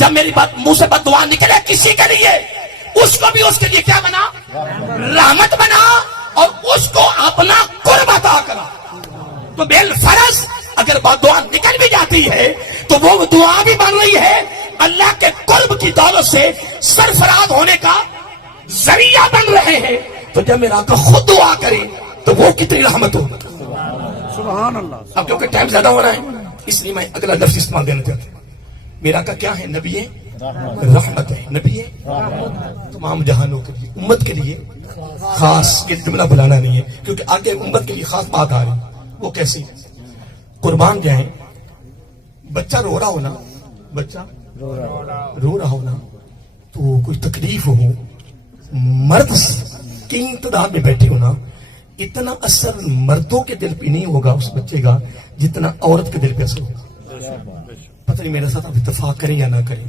جب میری بات منہ سے بد دعا نکلے کسی کے لیے، اس کو بھی اس کے لیے کیا بنا؟ رحمت بنا، اور اس کو اپنا قرب عطا کرا۔ تو بالفرض اگر بد دعا نکل بھی جاتی ہے تو وہ دعا بھی بن رہی ہے اللہ کے قرب کی دولت سے سرفراز ہونے کا ذریعہ بن رہے ہیں۔ تو جب میرا آقا خود دعا کرے تو وہ کتنی رحمت ہو۔ سبحان اللہ۔ اب کیونکہ ٹائم زیادہ ہو رہا ہے اس لیے میں اگلا لفظ استعمال دینا چاہتا ہوں۔ میرا آقا کیا ہے؟ نبی رحمت ہے، نبی تمام جہانوں کے لیے، امت کے لیے خاص۔ یہ جملہ بلانا نہیں ہے کیونکہ آگے امت کے لیے خاص بات آ رہی۔ وہ کیسی؟ قربان جائیں، بچہ رو رہا ہونا، بچہ رو رہا ہونا تو کوئی تکلیف ہو، مرد کی تعداد میں بیٹھے ہونا، اتنا اثر مردوں کے دل پہ نہیں ہوگا اس بچے کا جتنا عورت کے دل پہ اثر ہوگا۔ پتہ نہیں میرے ساتھ آپ اتفاق کریں یا نہ کریں۔